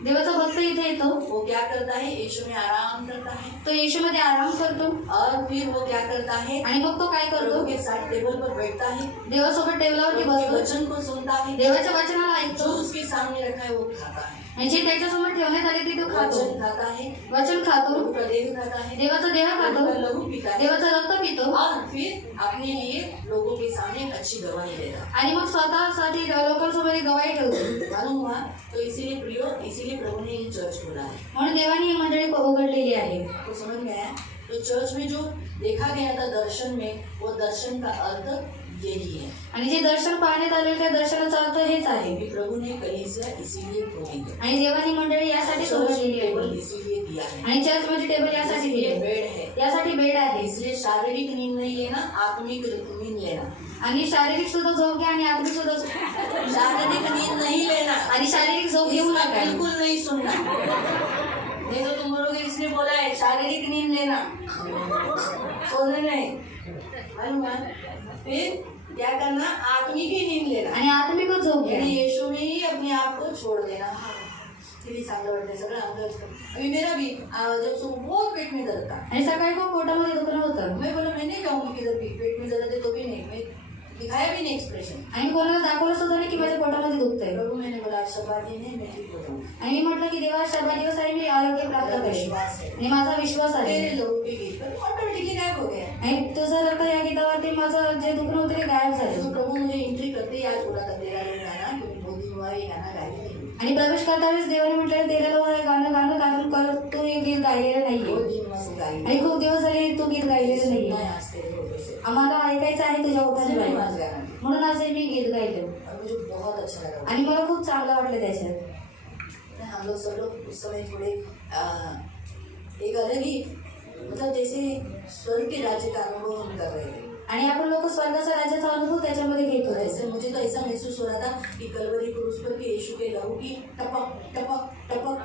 देवाचा भक्त इथे येतो. वो क्या करता है? यीशु में आराम करता है. तो येशूमध्ये आराम करतो. और फिर वो क्या करता है? आणि मग तो काय प्रभु करतो? के साथ टेबल पर बैठता है, देवासोबत टेबलावरती प्रभु के बसतो. वचन को सुनता है, देवाच्या वचनाला जो ऐकतो. उसके सामने रखा है वो खाता है, आणि जे त्याच्यासमोर ठेवण्यात आले ते तो खातो. वचन खाता है, वचन खातो. प्रभु का देह खाता है, देवाचा देह खातो. प्रभु का लहू पीता है, देवाचा रक्त पितो. और फिर अपने लिए लोगों के सामने एक अच्छी गवाही देता है. आणि मग स्वतःसाठी लोकांसमोर एक गवाही ठेवतो. मालूम हुआ? तो इसीलिए प्रभु ने ये चर्च खोला है. म्हणून देवाने ही मंडळी उघडलेली आहे. तो समझ में आया? तो चर्च में जो देखा गया था दर्शन में, वो दर्शन का अर्थ यही है. आणि जे दर्शन पाहण्यात आले त्या दर्शनाचा अर्थ हेच आहे. कि प्रभु ने कलीसिया इसीलिए खोली है, आणि देवानी मंडळी यासाठी चर्च उघडलेली टेबल आहे. इसीलिए दिया है, आणि चर्चमध्ये टेबल यासाठी इसलिए दिले. बेड है, यासाठी बेड आहे. इसलिए शारीरिक नींद नहीं लेना, आत्मिक नींद लेना. आणि शारीरिक सुद्धा झोप घ्या आणि आत्मिक सुद्धा शारीरिक नींद नहीं लेना, आणि शारीरिक झोप घेऊ इसका नका. बिल्कुल नहीं सुनना. नहीं तो तुम बोलोगे इसने बोला है शारीरिक नींद लेना, सोने नहीं. मालूम है? फिर क्या करना? आत्मिक ही नींद लेना. आणि आत्मिक झोप घ्या. यानी यीशु में ही अपने आप को छोड़ देना. हाँ, किती चांगलं वाटतं सगळं अंग. अभी मेरा भी जब सुबह बहुत पेट में दर्द था, आणि सकाळी खूप पोटामध्ये दुखणं होतं. मैं बोला मैं नहीं जाऊंगी किधर भी, पेट में दर्द है तो भी नहीं. मैं दिखाया भी नहीं एक्सप्रेशन. आणि कोणाला दाखवलं सुद्धा नाही की माझ्या पोटामध्ये दुखतंय. प्रभु मैंने बोला आज शब्द दिन है, मैं ठीक हो जाऊंगी. आणि मी म्हटलं की देवा 7 दिवस आहे मी आरोग्य प्राप्त मेरा करेन. विश्वास है. आणि माझा विश्वास आहे. तेरे लोगों के गीत पर ऑटोमेटिकली गायब हो गया. आणि तुझं रक्त या गीतावरती माझं जे दुखणं होतं ते गायब तो झालं. प्रभु मुझे एंट्री करते ही आज बोला था तेरा लोग गाना, क्योंकि बहुत दिन हुआ ये गाना गाया नहीं. आणि प्रवेश करतानाच देवाने म्हटलं तेरा हे गाणं कारण कर तू हे गीत गायलेलं बहुत नाहीये. दिन मस्त गाई. आणि खूप दिवस झाले तू गीत गायलेलं सुनना नाहीये. है आज तेरे होठों से. आम्हाला ऐकायचं आहे तुझ्या इसलिए मैं आज ओठाने. गाना. म्हणून आज हे मी गीत गायलं और मुझे बहुत अच्छा लगा. आणि मला खूप चांगलं वाटलं त्याच्यात. हम लोग सब लोग उस समय थोड़े एक अलग ही मतलब जैसे स्वर्ग के राज्य का अनुभव हम कर रहे थे. आणि आपण लोक स्वर्गाचा राज्याचा अनुभव त्याच्यामध्ये घेतो. ऐसे मुझे तो ऐसा महसूस हो रहा था कि कलवरी क्रूस पर के यीशु के लहू की टपक टपक टपक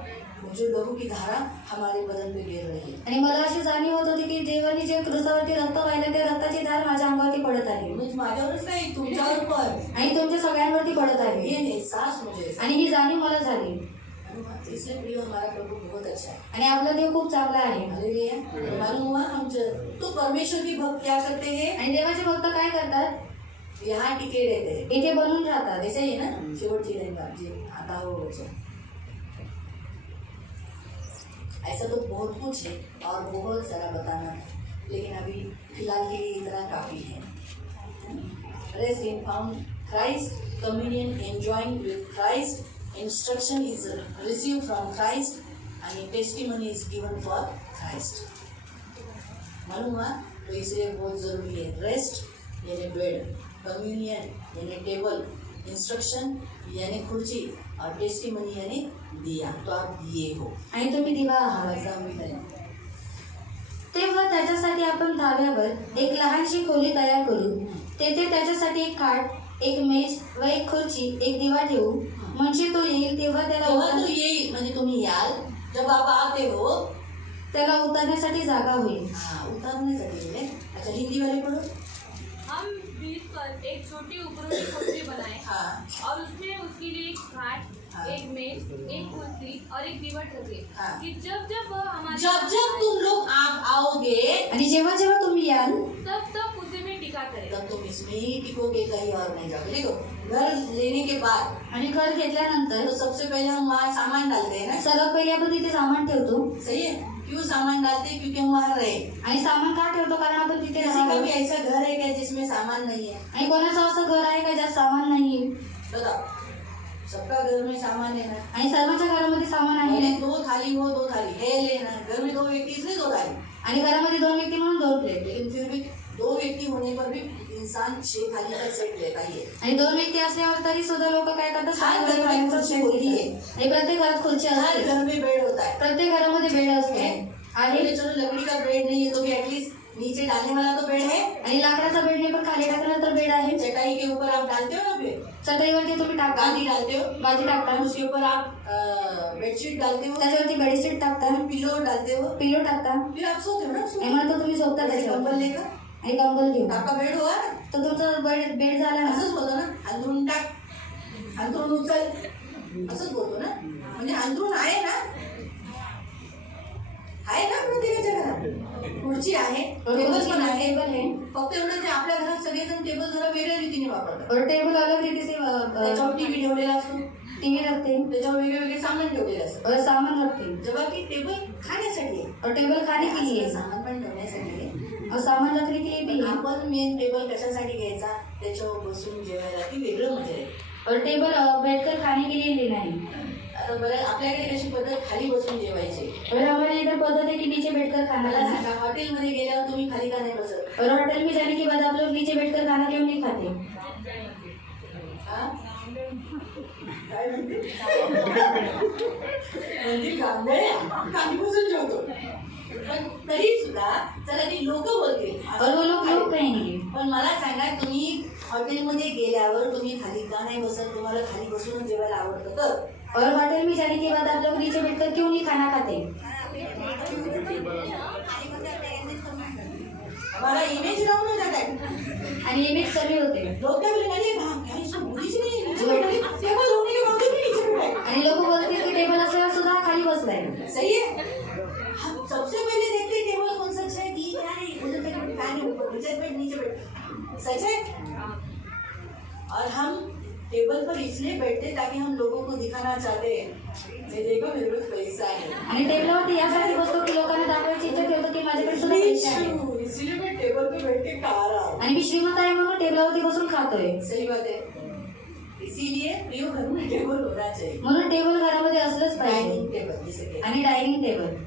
जो लहू की धारा हमारे बदन पे गिर रही है. आणि मला अशी जाणीव होत होती की देवाने जे क्रूसावरती रक्त वाहिलं त्या रक्ताची धार माझ्या अंगावरती पडत आहे. मुझ माझ्यावरच नाही तुमच्यावर पण. आणि तुमच्या सगळ्यांवरती पडत आहे. ये एहसास मुझे. आणि ही जाणीव मला झाली. इसलिए प्रिय हमारा प्रभु बहुत अच्छा है. आणि आपला देव खूप चांगला आहे. हालेलुया. मालूम हुआ हम तो परमेश्वर की भक्त क्या करते हैं? आणि देवाचे भक्त काय करतात? यहाँ टिके रहते हैं. इथे बनून राहतात. ऐसा ही है ना. शेवटची लाइन जी आता हो बच्चा. ऐसा तो बहुत कुछ है और बहुत सारा बताना है, लेकिन अभी फिलहाल के लिए इतना काफ़ी है. Rest in found Christ, communion enjoying with Christ, instruction is receive from Christ आणि testimony is given for Christ. मालूम हुआ? तो इसलिए बहुत ज़रूरी है. रेस्ट यानी बेड, कम्युनियन यानी टेबल, इंस्ट्रक्शन यानी खुर्ची और टेस्टिमनी यानी दिया. तो आप दिए हो. आणि तुम्ही दिवा आहात. ऐसा भी नहीं. तेव्हा त्याच्यासाठी आपण धाब्यावर एक लहानशी खोली तयार करू. तेथे त्याच्यासाठी एक खाट, एक मेज व एक खुर्ची, एक दिवा ठेवू. म्हणजे तो येईल तेव्हा जेव्हा तो येईल म्हणजे तुम्ही याल, जब आप आते हो, त्याला उतरण्यासाठी जागा होईल. हाँ उतारण्यासाठी है. अच्छा हिंदी वाले पढ़ो. हम बीच पर एक छोटी उपरों की कोठरी बनाए हाँ और उसमें उसके लिए एक खाट, हाँ। एक मेज, एक कुर्सी और एक दीवार रखे हाँ। कि जब जब वह हमारे जब जब तुम लोग आप आओगे आणि जेव्हा जेव्हा तुम्ही याल तब तब उसे में टिका करेगा. तब तुम इसमें ही टिकोगे, कहीं और नहीं जाओगे. देखो घर लेने के बाद आणि घर घेतल्यानंतर तो सबसे पहले हम वहाँ सामान डालते हैं ना. सर्वात पहिले आपण तिथे सामान ठेवतो. सही है. क्यों सामान डालते हैं? क्योंकि हम वहाँ रहे. आणि सामान का ठेवतो? कारण आपण तिथे किसी का राहावं. भी ऐसा घर है क्या जिसमें सामान नहीं है? आणि कोणाचं असं घर आहे का ज्यात सामान नाही? बताओ. सबका घर में सामान है ना. आणि सर्वांच्या घरामध्ये सामान आहे. पहले 2 थाली हो 2 थाली है लेना. घर में 2 व्यक्ति इसलिए 2 थाली. आणि घरामध्ये 2 व्यक्ती म्हणून 2 प्लेट. लेकिन फिर भी 2 व्यक्ति होने पर भी इंसान 6 थाली का सेट लेता ही है. आणि 2 व्यक्ती असल्यावर तरी सुद्धा लोक काय करतात? हर घर में खाण्याचा खुर्ची सेट होती घेतात. है. आणि प्रत्येक घरात खुर्ची हर असते. घर में बेड होता है. प्रत्येक घरामध्ये बेड असते. अरे आहे. चलो लकड़ी का बेड नहीं है तो भी एटलीस्ट नीचे डालने वाला तो बेड है. आणि लाकडाचा बेड नाही पण खाली टाकला तर बेड आहे. चटाई के ऊपर आप डालते हो ना फिर चटईवरती तुम्ही टाकता. गादी डालते हो. बाजी टाकता. उसके ऊपर आप बेडशीट डालते हो. त्याच्यावरती बेडशीट टाकता. पिलो डालते हो. पिलो टाकता. फिर आप सोते हो ना. आणि म्हणतो तुम्ही झोपता ऐसे त्याच्यावर. कंबल लेकर आणि कंबल घेऊन. आपका बेड हुआ ना. तर तुमचं बेड झाला ना. असंच बोलतो ना. अंथरूण टाक, अंथरूण उचल, असंच बोलतो ना. म्हणजे अंथरूण आहे ना. आहे ना प्रत्येकाच्या घरात. खुर्ची आहे, टेबल पण आहे. टेबल आहे. फक्त एवढंच आहे आपल्या घरात सगळेजण टेबल जरा वेगळ्या रीतीने वापरतात. और टेबल अलग रीति से त्याच्यावर टीव्ही ठेवलेला असतो. टीवी रखते त्याच्यावर वेगळे वेगळे सामान ठेवलेलं असतं. और सामान रखते. जेव्हा की टेबल खाण्यासाठी आहे. और टेबल खाने के लिए असलं सामान पण ठेवण्यासाठी आहे. और सामान रखने के लिए भी है. आपण मेन टेबल कशासाठी घ्यायचा? त्याच्यावर बसून जेवायला की वेगळं मजा आहे. और टेबल बैठकर खाने के लिए लेना है. आता बरं आपल्याकडे कशी पद्धत खाली बसून जेवायची. और हमारे इधर पद्धत है कि नीचे बैठकर खाना मला खाना. सांगा हॉटेलमध्ये गेल्यावर तुम्ही खाली का नाही बसत? और होटल में जाने के बाद आप लोग नीचे बैठकर खाना क्यों नहीं खाते? हा? काय म्हणते? म्हणजे खाली बसून जेवतो. पण तरी सुद्धा चला ती लोक बोलतील. और वो लोग कहेंगे. पण मला सांगा तुम्ही हॉटेलमध्ये गेल्यावर तुम्ही खाली का नाही बसत? तुम्हाला खाली बसून जेवायला आवडतं तर? और होटल में जाने के बाद आप लोग नीचे बैठकर क्यों नहीं खाना खाते? हमारा इमेज डाउन हो जाता है. आणि इमेज कमी होते. लोग क्या बोलेंगे? अरे क्या इसको बुद्धि से नहीं नीचे बैठे. टेबल होने के बावजूद भी नीचे बैठे. आणि लोक बोलतील की टेबल असल्यावर सुद्धा खाली बसलाय. सही है. हम सबसे पहले देखते हैं टेबल कौन सा अच्छा है. ठीक है उधर पे फैन है ऊपर, नीचे बैठ. सच है. और हम टेबल पर इसलिए बैठते ताकि हम लोगों को दिखाना चाहते हैं ये देखो मेरे पास पैसा है. आणि टेबलावरती यासाठी बसतो की लोकांना दाखवायची इच्छा ठेवतो की माझ्याकडे सुद्धा पैसे आहे. इसलिए मैं टेबल पे बैठ के खा रहा हूँ. आणि मी श्रीमंत आहे म्हणून टेबलावरती बसून खातोय. सही बात है. इसीलिए प्रियो घर में टेबल होना चाहिए. म्हणून टेबल घरामध्ये असलंच पाहिजे. डाइनिंग टेबल जिसे कहते आणि डायनिंग टेबल. हैं.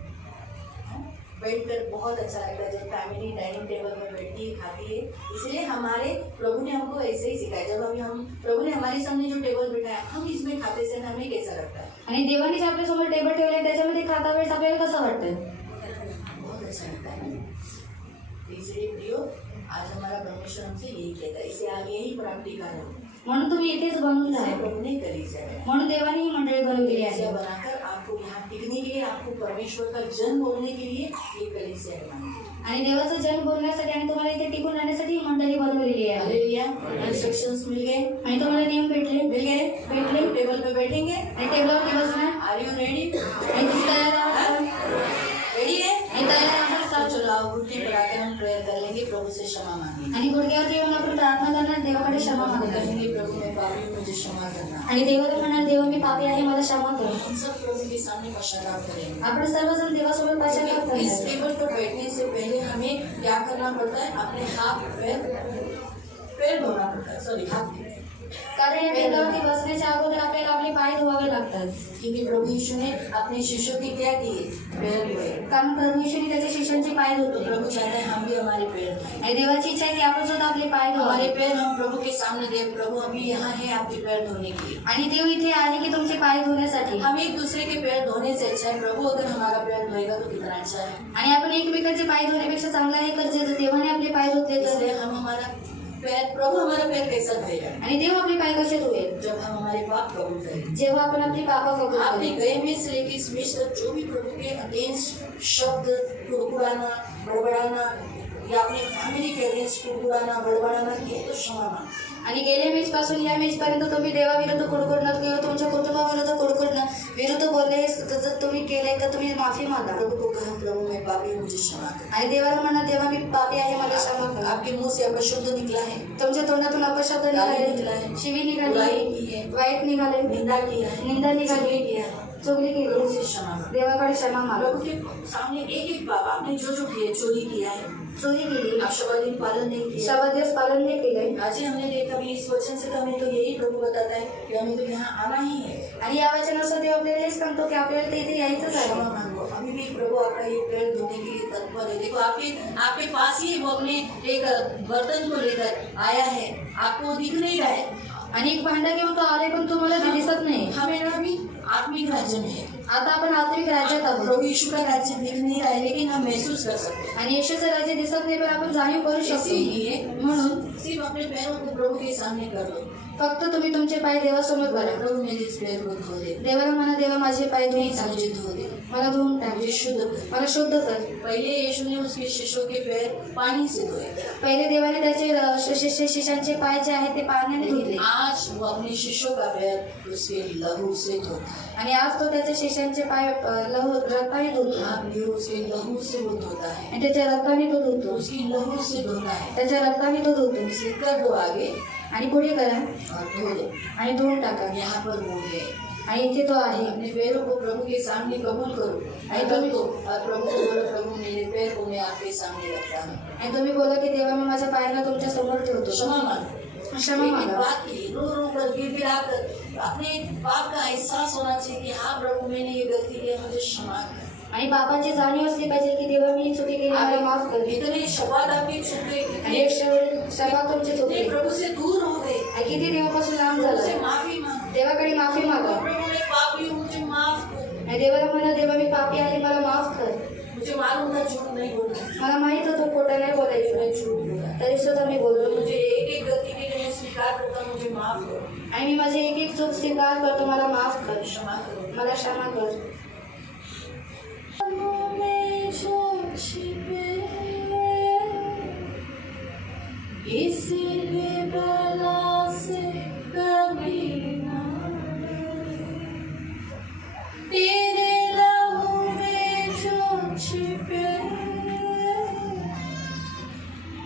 बैठकर बहुत अच्छा लगता है जब फैमिली डाइनिंग टेबल में बैठती है खाती है. इसलिए हमारे प्रभु ने हमको ऐसे ही सिखाया. जब अभी हम प्रभु ने हमारे सामने जो टेबल बिठाया हम इसमें खाते से हमें कैसा लगता है? आणि देवाने जे आपल्या समोर टेबल ठेवले त्याच्यामध्ये खाता वेळेस आपल्याला कसं वाटतं? बहुत अच्छा लगता है. इसलिए प्रियो आज हमारा परमेश्वर हमसे यही कहता है. इसे आगे ही प्राप्ति करो. म्हणून तुम्ही इथेच बनून इसे राहा. प्रभु ने कलीसिया है. म्हणून देवाने ही मंडळी बनवलेली आहे. कलीसिया बनाकर आपको यहाँ टिकने के लिए, आपको परमेश्वर का जन्म बोलने के लिए ये कलीसिया है बनाई. आणि देवाचा जन्म बोलण्यासाठी आणि तुम्हाला इथे टिकून राहण्यासाठी ही मंडळी बनवलेली आहे. हालेलुया. इंस्ट्रक्शंस मिल गए. आणि तुम्हाला नियम भेटले. मिल गए. टेबल पे बैठेंगे. आणि टेबलावरती बसणार. Are you ready? आणि तुम्ही तयार आहात का? रेडी है? आणि तयार आहात का? तो चलो आओ घुटने पर आकर हम प्रेयर कर लेंगे. प्रभु से क्षमा मांगेंगे. आणि गुडघ्यावरती येऊन आपण प्रार्थना करणार. देवाकडे क्षमा मागणार. कहेंगे प्रभु मैं पापी हूँ, मुझे क्षमा करना. आणि देवाला म्हणणार देवा मी पापी आहे मला क्षमा कर. हम सब प्रभु के सामने पश्चाताप करेंगे. आपण सर्वजण देवासमोर पश्चाताप इस करणार. टेबल पर बैठने से पहले हमें क्या करना पड़ता है? अपने हाथ पैर धोना पड़ता है. सॉरी हाथ कारण या टेकावरती बसण्याच्या अगोदर आपल्याला आपले पाय धुवावे लागतात. क्योंकि प्रभु यीशु ने अपने शिष्यों की क्या किए? पैर धोए। कारण प्रभू येशूने त्याच्या शिष्यांचे पाय तो धुतले. प्रभु चाहते हैं हम भी हमारे पैर धोएं। आणि देवाची इच्छा आहे की आपण सुद्धा आपले पाय हमारे धुवावे. पैर हम प्रभु के सामने दे, प्रभु अभी यहाँ है आपके पैर धोने के लिए। आणि देव इथे आहे की तुमचे पाय धुण्यासाठी. हम एक दूसरे के पैर धोने से अच्छा है प्रभु अगर हमारा पैर धोएगा तो कितना अच्छा है। आणि आपण एकमेकांचे पाय धुण्यापेक्षा चांगला आहे तर जे देवाने आपले पाय धुतले तर. इसलिए हम हमारा पैर, प्रभु हमारा पैर कैसा धोएगा? आणि देव आपले पाय कसे धुवेल? जब हम हमारे पाप कबूल करेंगे। जेव्हा आपण आपली पापा कबूल आपने करू. गए में से लेकर इस बीच तक जो भी प्रभु के अगेंस्ट शब्द कुड़कुड़ाना, बड़बड़ाना या अपनी फैमिली के अगेंस्ट कुड़कुड़ाना, बड़बड़ाना किए तो क्षमा मांगो। आणि गेल्या मॅच पासून या मॅच पर्यंत तुम्ही देवाविरुद्ध कुडकुडणं किंवा तुमच्या कुटुंबाविरुद्ध कुडकुडणं विरुद्ध बोलले जर तुम्ही केले तर तुम्ही माफी मागा. प्रभु को कहा प्रभु मैं पापी हूँ मुझे क्षमा कर। आणि देवाला म्हणा देवा मी पापी आहे मला क्षमा कर. आपके मुंह से अपशब्द निकला है, तुमच्या तोंडातून अपशब्द गाली निघाले, निकला है, शिवी बुराई निघाली, की है, वाईट निघाले, निंदा किया है, निंदा निघाली, चुगली किया है, चुगली प्रभु केली. से क्षमा कर। देवाकडे क्षमा मागा. प्रभु के सामने एक एक पाप आपने जो जो किए, चोरी किया है, चोरी केली, आप शबद दिन पालन नहीं किया। शबद दिवस पालन नाही केले. आज ही हमने देखा भी इस वचन से तो हमें तो यही प्रभु बताता है कि हमें तो यहाँ आना ही है। आणि या वचनानुसार देव आपल्याला हेच सांगतो की आपल्याला ते इथे यायचंच क्षमा आहे. मांगो। अभी भी प्रभु आपका ये पैर धोने के लिए तत्पर है। देखो आपके आपके पास ही वो अपने एक बर्तन को लेकर आया है, आपको दिख नहीं रहा है। आणि एक भांडा घेऊन तो आले पण तुम्हाला ते दिसत नाही. हमें ना भी आत्मिक राज्य में है, आता आपण आत्मिक राज्यात आहोत. प्रभु यीशु का राज्य दिख नहीं रहा है लेकिन हम महसूस कर सकते हैं। आणि येशूचं राज्य दिसत नाही पण आपण जाणीव करू शकतो. इसीलिए म्हणून सिर्फ अपने पैरों को प्रभु के सामने कर दो। फक्त तुम्ही तुमचे पाय देवासमोर करा. प्रभु मेरे इस पैर को धो दे, देवाला म्हणा देवा माझे पाय धुवून प्लीज टाक. मुझे धो दे, मला धुवून टाक, मुझे शुद्ध कर। मला शुद्ध कर. पहले यीशु ने उसके शिष्यों के पैर पानी से धोए, पहिले देवाने त्याचे शिष्यांचे पाय जे आहेत ते पाण्याने धुतले. लेकिन आज वो अपने शिष्यों का पैर उसके लहू से धोता है। आणि आज तो त्याच्या शिष्यांचे पाय लहू रक्ताने धुतो. आप भी उसके लहू से वो धोता है, आणि त्याच्या रक्ताने तो धुतो. उसकी लहू से धोता है। त्याच्या रक्ताने तो धुतो. इसे कर दो आगे आणि पुढे करा और धो दो। आणि धुवून टाका. यहाँ पर वो है, आणि इथे तो आहे. अपने पैरों को प्रभु के सामने कबूल करो और तो और प्रभु को बोलो प्रभु मेरे पैर को मैं आपके सामने रखता हूँ। आणि तुम्ही बोला की देवा मी माझ्या पायांना तुमच्या समोर ठेवतो. क्षमा मांगो, क्षमा एक मागा. बात की रो रो कर गिड़गिड़ा कर अपने पाप का एहसास होना चाहिए कि हाँ प्रभु मैंने ये गलती की, मुझे क्षमा कर। आणि पापाची जाणीव असली पाहिजे की देवा मी चुकी केली मला माफ कर. इतने शब्द आपके चुके, आणि एक शब्द तुमचे चुकले. इतने प्रभु से दूर हो गए, आणि किती देवापासून लांब प्रभु से झाला. माफी मांगो, देवाकडे माफी मागा. प्रभु मैं पापी हूँ मुझे माफ कर। आणि देवाला म्हणा देवा मी पापी आहे मला माफ कर. मुझे मालूम था झूठ नहीं बोलना, मला माहित होतं खोटं नाही बोलायचं मैं झूठ बोला, तरी सुद्धा मी बोललो. मुझे एक एक गलती के लिए मैं स्वीकार करता हूँ, मुझे माफ करो, आणि मी माझी एक एक चूक स्वीकार करतो मला माफ कर. क्षमा करो। मला क्षमा कर. किसी भी बला से कभी ना तेरे लहू में जो छिपे,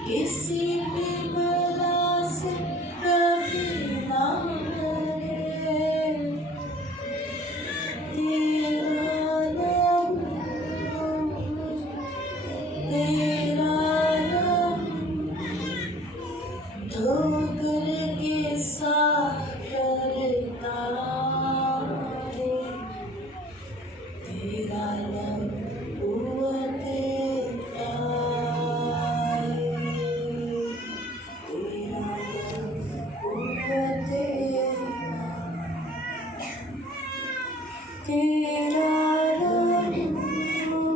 किसी भी बला से कभी ना डरे, तेरा लहू, तेरा धोकर के साफ करता है, तेरा लहू देता है, तेरा लहू देता, तेरा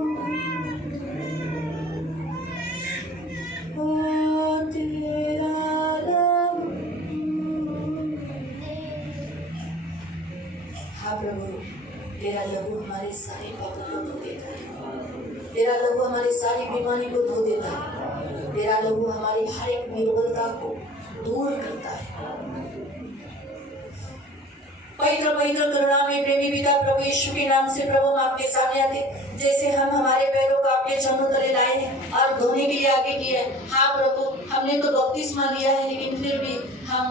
तेरा लहू हमारी सारी पापों को धो देता है, तेरा लहू हमारी सारी बीमारी को धो देता है, तेरा लहू हमारी हर एक निर्बलता को दूर करता है। पवित्र पवित्र करुणा में प्रेमी पिता प्रभु यीशु के नाम से प्रभु हम आपके सामने आते, जैसे हम हमारे पैरों को आपके चरणों तले लाए हैं और धोने के लिए आगे किया है। हाँ प्रभु, हमने तो बपतिस्मा लिया है लेकिन फिर भी हम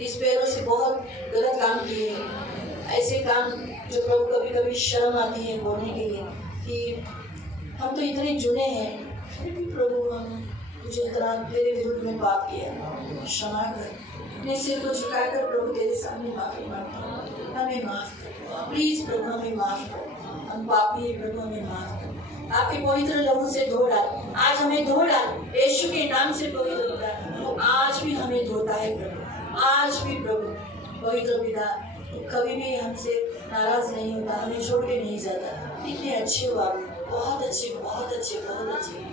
इस पैरों से बहुत गलत काम किए हैं, ऐसे काम जो प्रभु कभी कभी शर्म आती है बोलने के लिए कि हम तो इतने जुने हैं, फिर भी प्रभु हम तुझे इतना तेरे विरुद्ध में पाप किया, क्षमा कर। अपने सिर को झुकाकर प्रभु तेरे सामने माफी मांगते हैं। हमें माफ करो प्लीज प्रभु, हमें माफ करो, हम पापी हैं प्रभु, हमें माफ करो। आपके पवित्र लहू से धो डाल, आज हमें धो डाल यीशु के नाम से पवित्र पिता। वो आज भी हमें धोता है प्रभु, आज भी प्रभु पवित्र पिता कभी भी हमसे नाराज नहीं होता, हमें छोड़ के नहीं जाता। इतने अच्छे हो आप, बहुत अच्छे बहुत अच्छे बहुत अच्छे।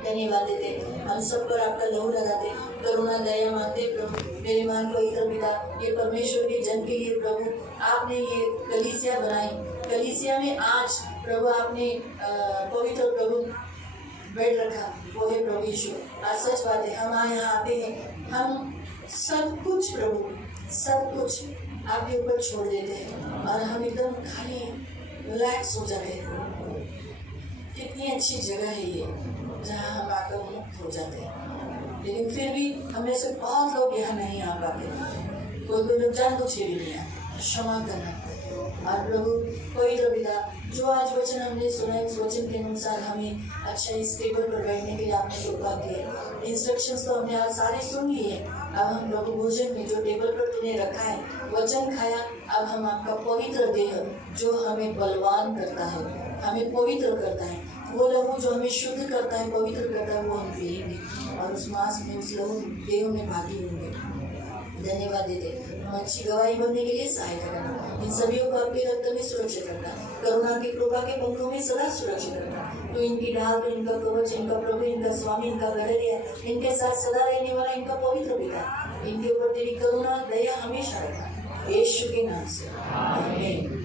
धन्यवाद देते, हम सब पर आपका लहू लगाते, करुणा दया मांगते प्रभु। मेरे महान पवित्र पिता, ये परमेश्वर के जन के लिए प्रभु आपने ये कलीसिया बनाई, कलीसिया में आज प्रभु आपने पवित्र प्रभु बेड रखा, वो है प्रभु यीशु। आज सच बात है, हम यहाँ आते हैं, हम सब कुछ प्रभु सब कुछ आपके ऊपर छोड़ देते हैं और हम एकदम खाली रिलैक्स हो जाते हैं। कितनी अच्छी जगह है ये, जहाँ हम आकर मुक्त हो जाते हैं। लेकिन फिर भी हमें से बहुत लोग यहाँ नहीं आ पाते, कोई लोग जानबूझ के भी नहीं आते। क्षमा करना और प्रभु पवित्र पिता, जो आज वचन हमने सुना, इस वचन के अनुसार हमें अच्छा इस टेबल पर बैठने के लिए आपने कृपा की। इंस्ट्रक्शंस तो हमने आज सारे सुन लिए। अब हम प्रभु भोजन में जो टेबल पर तूने रखा है, वचन खाया, अब हम आपका पवित्र देह जो हमें बलवान करता है, हमें पवित्र करता है, वो लहू जो हमें शुद्ध करता है, पवित्र करता है, वो हम पिएंगे और उस मांस में, उस लहू देह में भागी होंगे। धन्यवाद देते, हम अच्छी गवाही बनने के लिए सहायता करना, इन सभी को आपके रक्त में सुरक्षित करना, करुणा की कृपा के पंखों में सदा सुरक्षित रखना। तो इनकी ढाल, तो इनका कवच, इनका प्रभु, इनका स्वामी, इनका गढ़रिया, इनके साथ सदा रहने वाला इनका पवित्र पिता, इनके ऊपर तेरी करुणा दया हमेशा रखना, यीशु के नाम से आमीन।